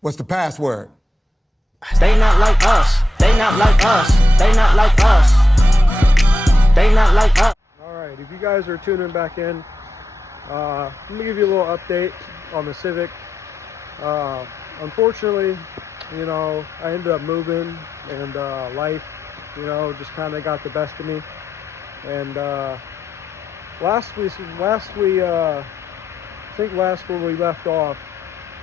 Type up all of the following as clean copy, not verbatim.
What's the password? They not like us. They not like us. They not like us. They not like us. All right, if you guys are tuning back in, let me give you a little update on the Civic. Unfortunately, you know, I ended up moving, and life, you know, just kind of got the best of me. And last where we left off,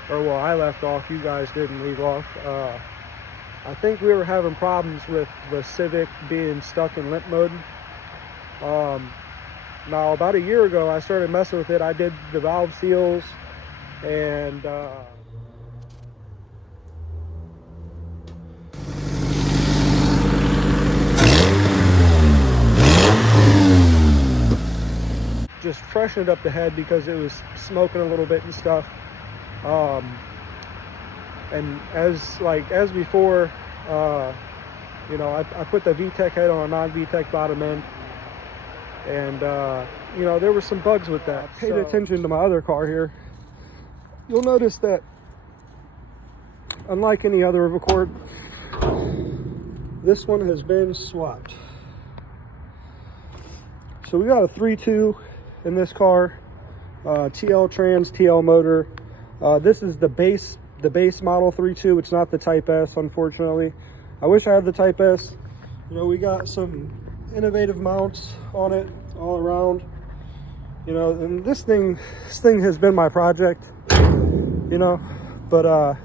or well, I left off, you guys didn't leave off. I think we were having problems with the Civic being stuck in limp mode. Now, about a year ago, I started messing with it. I did the valve seals and just freshened up the head because it was smoking a little bit and stuff. And as before, you know, I put the VTEC head on a non-VTEC bottom end, and you know, there were some bugs with that. Paid attention to my other car here. You'll notice that, unlike any other Accord, this one has been swapped. So we got a 3.2 in this car, TL trans, TL motor. This is the base model 3.2. It's not the Type S, unfortunately. I wish I had the Type S. You know, we got some innovative mounts on it all around. You know, and this thing has been my project. You know, but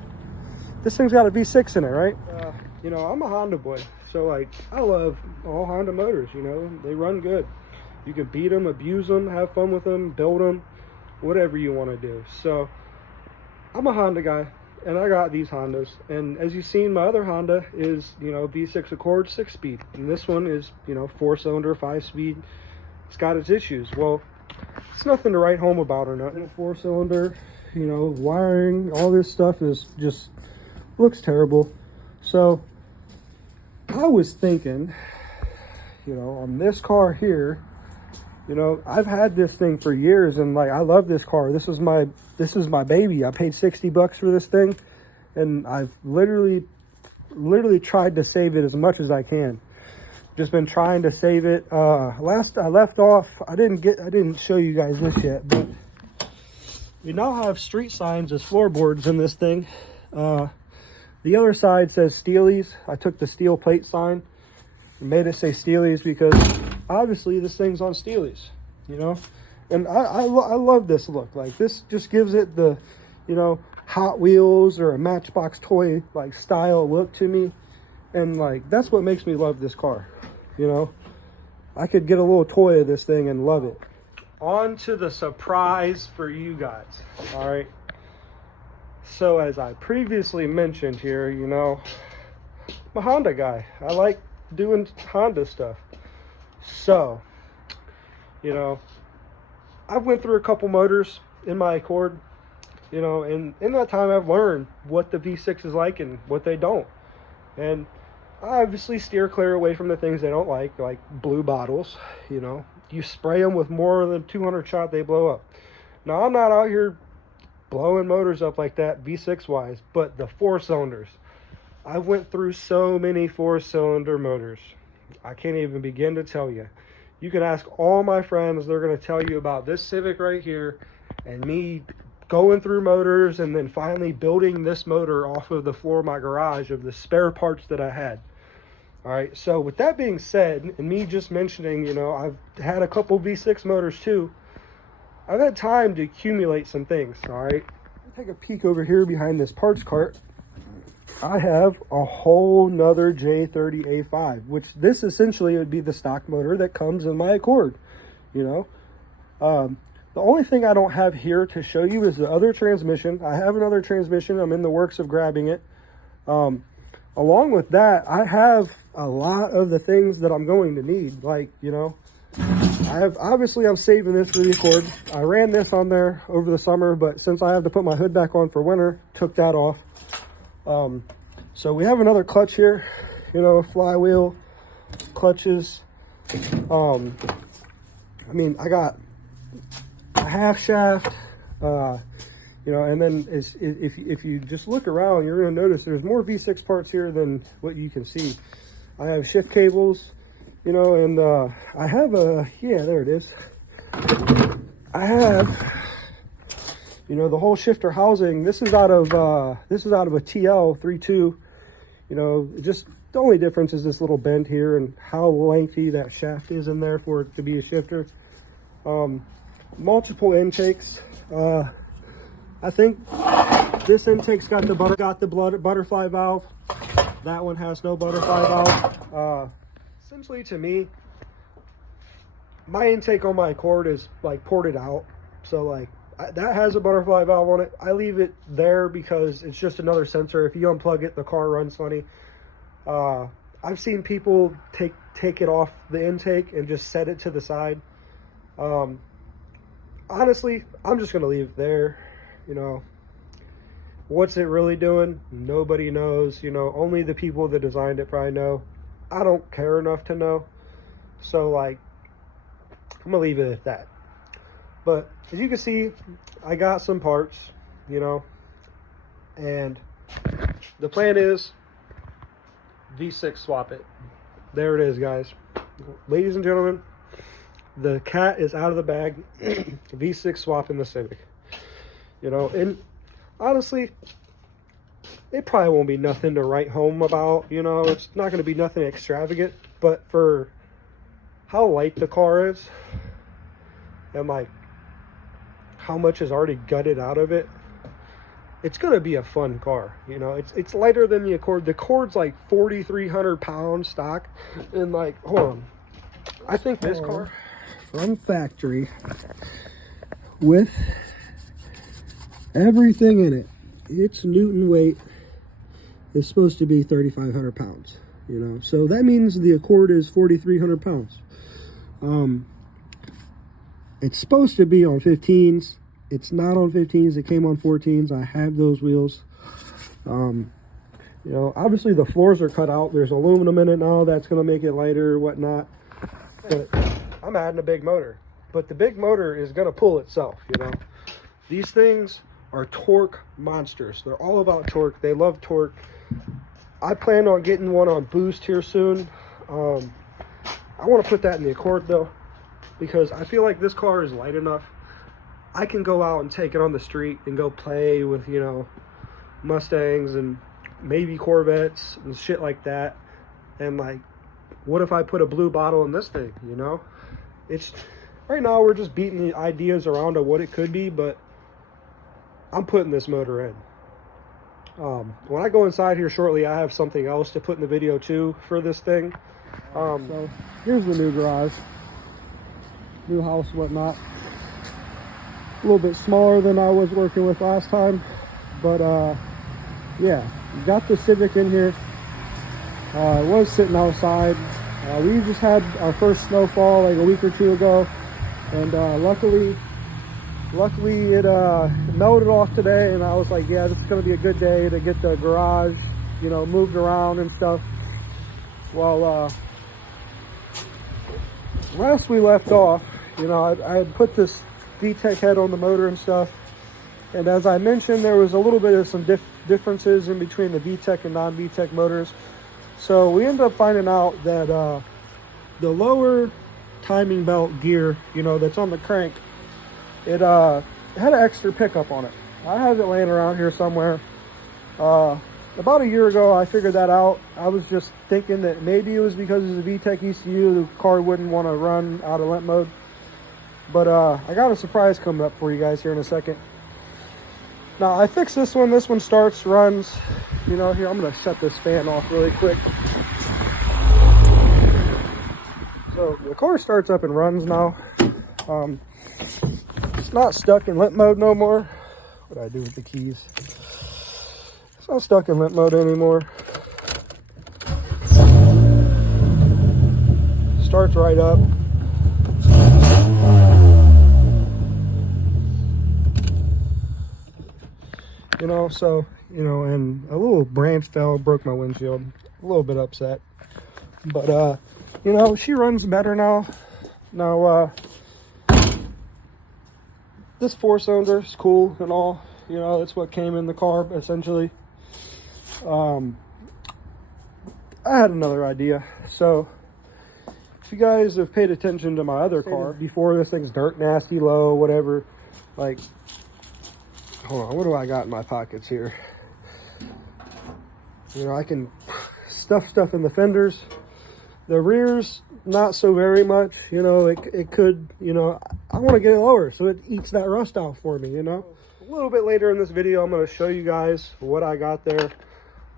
this thing's got a V6 in it, right? You know, I'm a Honda boy, so like I love all Honda motors. You know, they run good. You can beat them, abuse them, have fun with them, build them, whatever you want to do. So I'm a Honda guy, and I got these Hondas. And as you've seen, my other Honda is, you know, V6 Accord 6-speed. And this one is, you know, 4-cylinder, 5-speed. It's got its issues. Well, it's nothing to write home about or nothing. 4-cylinder, you know, wiring, all this stuff is just, looks terrible. So I was thinking, you know, on this car here, you know, I've had this thing for years, and like, I love this car. This is my baby. I paid $60 for this thing, and I've literally tried to save it as much as I can. Just been trying to save it. Last I left off, I didn't show you guys this yet, but we now have street signs as floorboards in this thing. The other side says Steelies. I took the steel plate sign and made it say Steelies because obviously this thing's on Steelies, you know. And I love this look. Like, this just gives it the, you know, Hot Wheels or a Matchbox toy like style look to me. And like, that's what makes me love this car. You know, I could get a little toy of this thing and love it. On to the surprise for you guys. All right. So as I previously mentioned here, you know, I'm a Honda guy. I like doing Honda stuff. So, you know, I went through a couple motors in my Accord, you know, and in that time I've learned what the V6 is like and what they don't. And I obviously steer clear away from the things they don't like blue bottles. You know, you spray them with more than 200 shot, they blow up. Now, I'm not out here blowing motors up like that V6 wise, but the 4-cylinders, I went through so many 4-cylinder motors, I can't even begin to tell you. You can ask all my friends, they're going to tell you about this Civic right here and me going through motors and then finally building this motor off of the floor of my garage of the spare parts that I had. All right, so with that being said, and me just mentioning, you know, I've had a couple V6 motors too, I've had time to accumulate some things. All right, take a peek over here behind this parts cart. I have a whole nother J30A5, which this essentially would be the stock motor that comes in my Accord, you know. The only thing I don't have here to show you is the other transmission. I have another transmission. I'm in the works of grabbing it. Along with that, I have a lot of the things that I'm going to need. Like, you know, I'm saving this for the Accord. I ran this on there over the summer, but since I have to put my hood back on for winter, took that off. So we have another clutch here, you know, flywheel clutches. I mean, I got a half shaft, You know, and then if you just look around, you're going to notice there's more V6 parts here than what you can see. I have shift cables, you know, and I have yeah, there it is. I have, you know, the whole shifter housing. This is out of a TL32. You know, just the only difference is this little bend here and how lengthy that shaft is in there for it to be a shifter. Multiple intakes. I think this intake's got the butterfly valve. That one has no butterfly valve. Essentially, to me, my intake on my Accord is like ported out, so like that has a butterfly valve on it. I leave it there because it's just another sensor. If you unplug it, the car runs funny. I've seen people take it off the intake and just set it to the side. Honestly, I'm just gonna leave it there. You know, what's it really doing? Nobody knows. You know, only the people that designed it probably know. I don't care enough to know, so like, I'm gonna leave it at that. But as you can see, I got some parts, you know, and the plan is V6 swap it. There it is, guys. Ladies and gentlemen, the cat is out of the bag. V6 swap in the Civic. You know, and honestly, it probably won't be nothing to write home about. You know, it's not going to be nothing extravagant, but for how light the car is and like how much is already gutted out of it, it's going to be a fun car. You know, it's lighter than the Accord. The Accord's like 4,300 pounds stock, and like, hold on, I think this car from factory with everything in it, its Newton weight is supposed to be 3,500 pounds, you know, so that means the Accord is 4,300 pounds. It's supposed to be on 15s. It's not on 15s. It came on 14s. I have those wheels. You know, obviously the floors are cut out. There's aluminum in it now. That's going to make it lighter or whatnot. But I'm adding a big motor. But the big motor is going to pull itself, you know. These things are torque monsters. They're all about torque. They love torque. I plan on getting one on boost here soon. I want to put that in the Accord though, because I feel like this car is light enough. I can go out and take it on the street and go play with, you know, Mustangs and maybe Corvettes and shit like that. And like, what if I put a blue bottle in this thing, you know? It's right now we're just beating the ideas around of what it could be, but I'm putting this motor in. When I go inside here shortly, I have something else to put in the video too for this thing. So here's the new garage, new house, whatnot. A little bit smaller than I was working with last time, but yeah, we got the Civic in here. It was sitting outside. We just had our first snowfall like a week or two ago, and luckily it melted off today, and I was like, yeah, this is going to be a good day to get the garage, you know, moved around and stuff. Well, last we left off, you know, I had put this VTEC head on the motor and stuff, and as I mentioned, there was a little bit of some differences in between the VTEC and non-VTEC motors. So we ended up finding out that the lower timing belt gear, you know, that's on the crank, it had an extra pickup on it. I have it laying around here somewhere. About a year ago, I figured that out. I was just thinking that maybe it was because it's a VTEC ECU, the car wouldn't want to run out of limp mode. But I got a surprise coming up for you guys here in a second. Now, I fixed this one. This one starts, runs. You know, here, I'm going to shut this fan off really quick. So the car starts up and runs now. It's not stuck in limp mode no more. What do I do with the keys? It's not stuck in limp mode anymore. Starts right up. You know, so, you know, and a little branch fell, broke my windshield. A little bit upset. But, you know, she runs better now. Now, this 4-cylinder is cool and all. You know, that's what came in the car essentially. I had another idea. So if you guys have paid attention to my other car before, this thing's dirt nasty low, whatever, like, hold on, what do I got in my pockets here? You know, I can stuff in the fenders. The rears, not so very much. You know, it could, you know, I want to get it lower so it eats that rust out for me, you know. A little bit later in this video, I'm going to show you guys what I got there.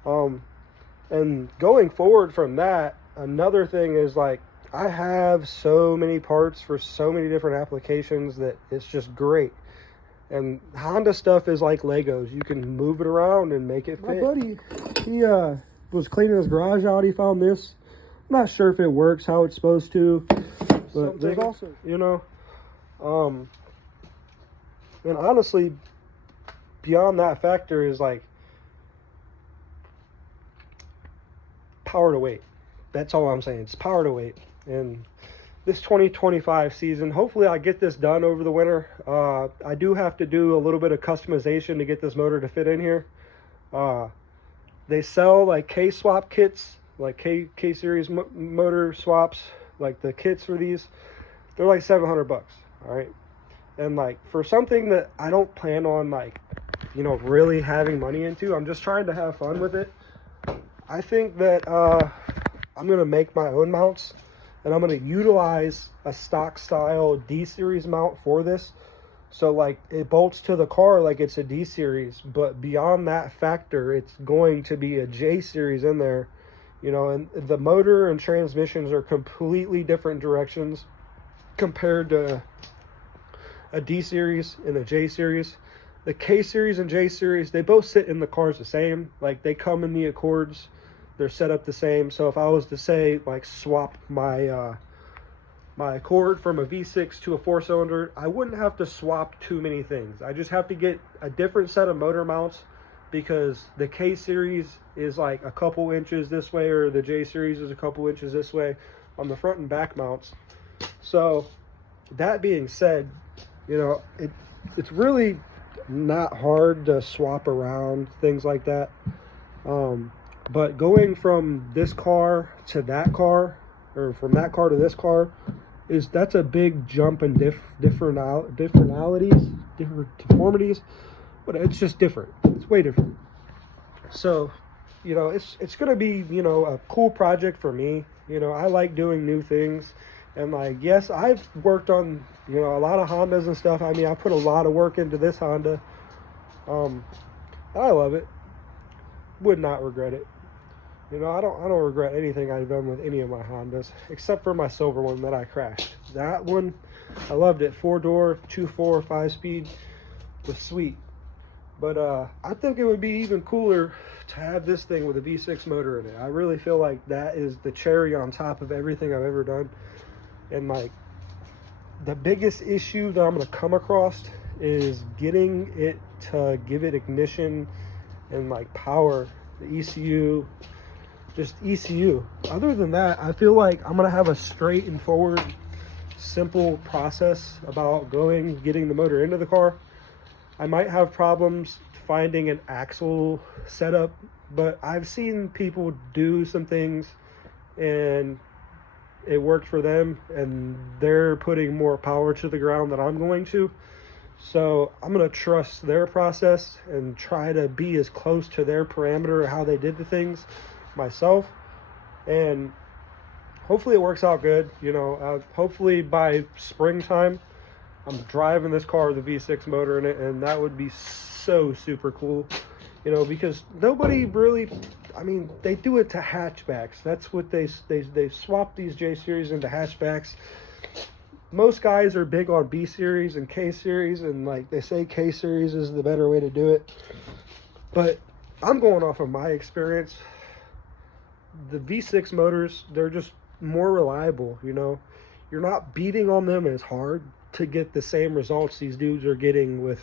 And going forward from that, another thing is, like, I have so many parts for so many different applications that it's just great. And Honda stuff is like Legos. You can move it around and make it fit. My buddy, he was cleaning his garage out. He found this. I'm not sure if it works how it's supposed to, but there's also, you know, and honestly, beyond that factor is like power to weight. That's all I'm saying. It's power to weight. And this 2025 season, hopefully I get this done over the winter. I do have to do a little bit of customization to get this motor to fit in here. They sell like K-swap kits, like K-series motor swaps, like the kits for these. They're like $700, all right? And like for something that I don't plan on, like, you know, really having money into, I'm just trying to have fun with it. I think that I'm gonna make my own mounts, and I'm going to utilize a stock style D-series mount for this. So like it bolts to the car like it's a D-series, but beyond that factor, it's going to be a J-series in there, you know, and the motor and transmissions are completely different directions compared to a D-series and a J-series. The K-series and J-series, they both sit in the cars the same. Like they come in the Accords. They're set up the same. So if I was to say, like, swap my my Accord from a V6 to a 4-cylinder, I wouldn't have to swap too many things. I just have to get a different set of motor mounts, because the K series is like a couple inches this way, or the J series is a couple inches this way on the front and back mounts. So that being said, you know, it's really not hard to swap around things like that. But going from this car to that car, or from that car to this car, that's a big jump in different deformities, but it's just different. It's way different. So, you know, it's gonna be, you know, a cool project for me. You know, I like doing new things, and like, yes, I've worked on, you know, a lot of Hondas and stuff. I mean, I put a lot of work into this Honda. I love it. Would not regret it. You know, I don't regret anything I've done with any of my Hondas, except for my silver one that I crashed. That one, I loved it. 4-door, 2.4, 5-speed, was sweet. But I think it would be even cooler to have this thing with a V6 motor in it. I really feel like that is the cherry on top of everything I've ever done. And like, the biggest issue that I'm going to come across is getting it to give it ignition and like power, the ECU, just ECU. Other than that, I feel like I'm gonna have a straight and forward, simple process about getting the motor into the car. I might have problems finding an axle setup, but I've seen people do some things and it worked for them, and they're putting more power to the ground than I'm going to. So I'm going to trust their process and try to be as close to their parameter of how they did the things myself. And hopefully it works out good. You know, hopefully by springtime, I'm driving this car with a V6 motor in it, and that would be so super cool. You know, because nobody really, I mean, they do it to hatchbacks. That's what they swap these J series into hatchbacks. Most guys are big on B series and K series, and like they say K series is the better way to do it. But I'm going off of my experience. The V6 motors, they're just more reliable, you know. You're not beating on them as hard to get the same results these dudes are getting with,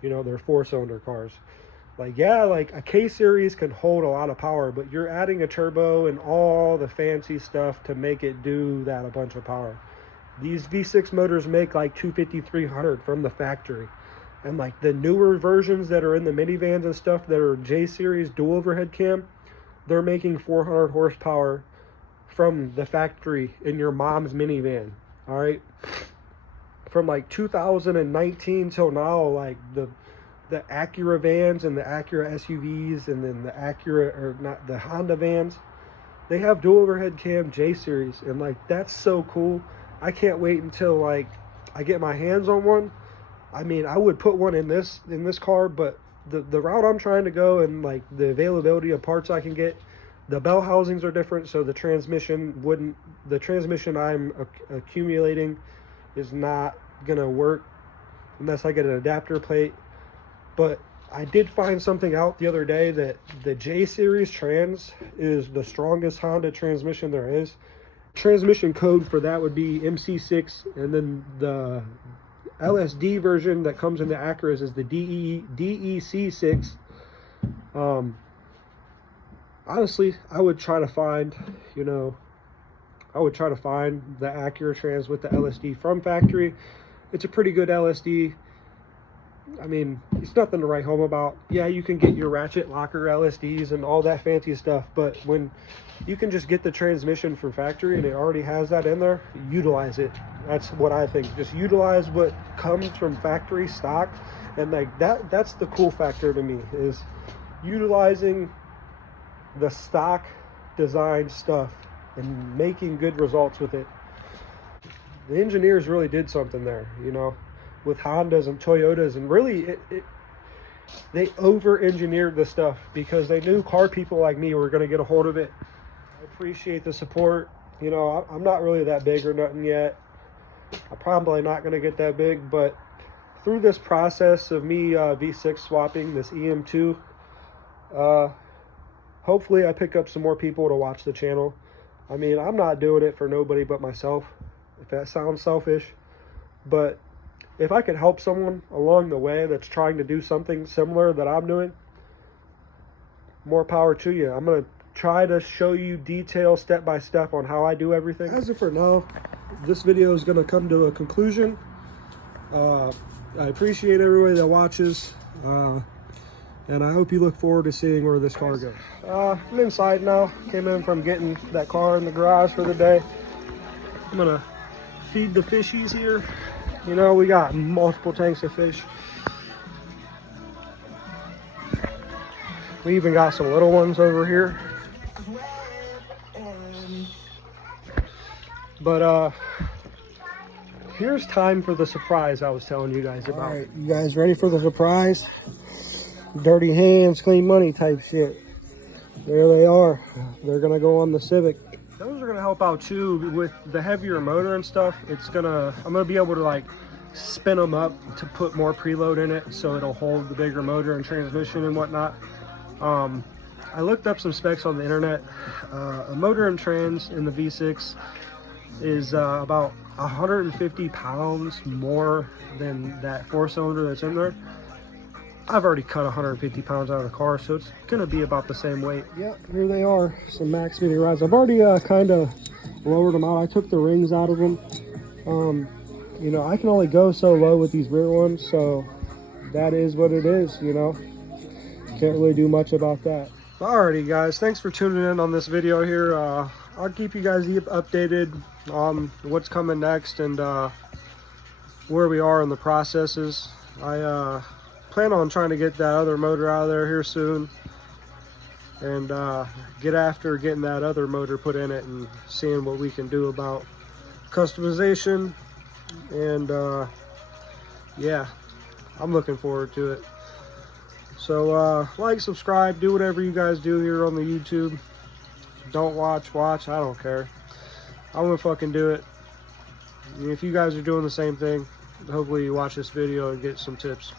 you know, their 4-cylinder cars. Like, yeah, like a K series can hold a lot of power, but you're adding a turbo and all the fancy stuff to make it do that a bunch of power. These V6 motors make like 250, 300 from the factory. And like the newer versions that are in the minivans and stuff that are J series dual overhead cam, they're making 400 horsepower from the factory in your mom's minivan. All right, from like 2019 till now, like the Acura vans and the Acura SUVs, and then the Acura, or not, the Honda vans, they have dual overhead cam J series, and like that's so cool. I can't wait until like I get my hands on one. I mean, I would put one in this car, but the route I'm trying to go and like the availability of parts I can get, the bell housings are different, so the transmission I'm accumulating is not gonna work unless I get an adapter plate. But I did find something out the other day that the J series trans is the strongest Honda transmission there is. Transmission code for that would be MC6, and then the LSD version that comes in the Acuras is the DEC6. Honestly, I would try to find, the Acura trans with the LSD from factory. It's a pretty good LSD. I mean, it's nothing to write home about. Yeah, you can get your ratchet locker LSDs and all that fancy stuff, but when you can just get the transmission from factory and it already has that in there, utilize it. That's what I think. Just utilize what comes from factory stock, and like that's the cool factor to me, is utilizing the stock design stuff and making good results with it. The engineers really did something there, with Hondas and Toyotas, and really they over-engineered the stuff because they knew car people like me were going to get a hold of it. I appreciate the support. I'm not really that big or nothing yet. I'm probably not going to get that big, but through this process of me V6 swapping this Em2, hopefully I pick up some more people to watch the channel. I mean, I'm not doing it for nobody but myself, if that sounds selfish, but if I could help someone along the way that's trying to do something similar that I'm doing, more power to you. I'm going to try to show you detail step by step on how I do everything. As of for now, this video is going to come to a conclusion. I appreciate everybody that watches, and I hope you look forward to seeing where this car goes. I'm inside now. Came in from getting that car in the garage for the day. I'm going to feed the fishies here. We got multiple tanks of fish. We even got some little ones over here. But here's time for the surprise I was telling you guys about. All right, you guys ready for the surprise? Dirty hands, clean money type shit. There they are. They're gonna go on the Civic. Those are gonna help out too with the heavier motor and stuff. I'm gonna be able to like spin them up to put more preload in it, so it'll hold the bigger motor and transmission and whatnot. I looked up some specs on the internet. A motor and trans in the V6 is about 150 pounds more than that 4-cylinder that's in there. I've already cut 150 pounds out of the car, so it's gonna be about the same weight. Yep, here they are, some max mini rides. I've already kind of lowered them out. I took the rings out of them. I can only go so low with these rear ones, so that is what it is, Can't really do much about that. Alrighty guys, thanks for tuning in on this video here. I'll keep you guys updated on what's coming next and where we are in the processes. I plan on trying to get that other motor out of there here soon, and get after getting that other motor put in it and seeing what we can do about customization. And yeah, I'm looking forward to it. So like, subscribe, do whatever you guys do here on the YouTube. Don't watch, I don't care. I'm gonna fucking do it. And if you guys are doing the same thing, hopefully you watch this video and get some tips.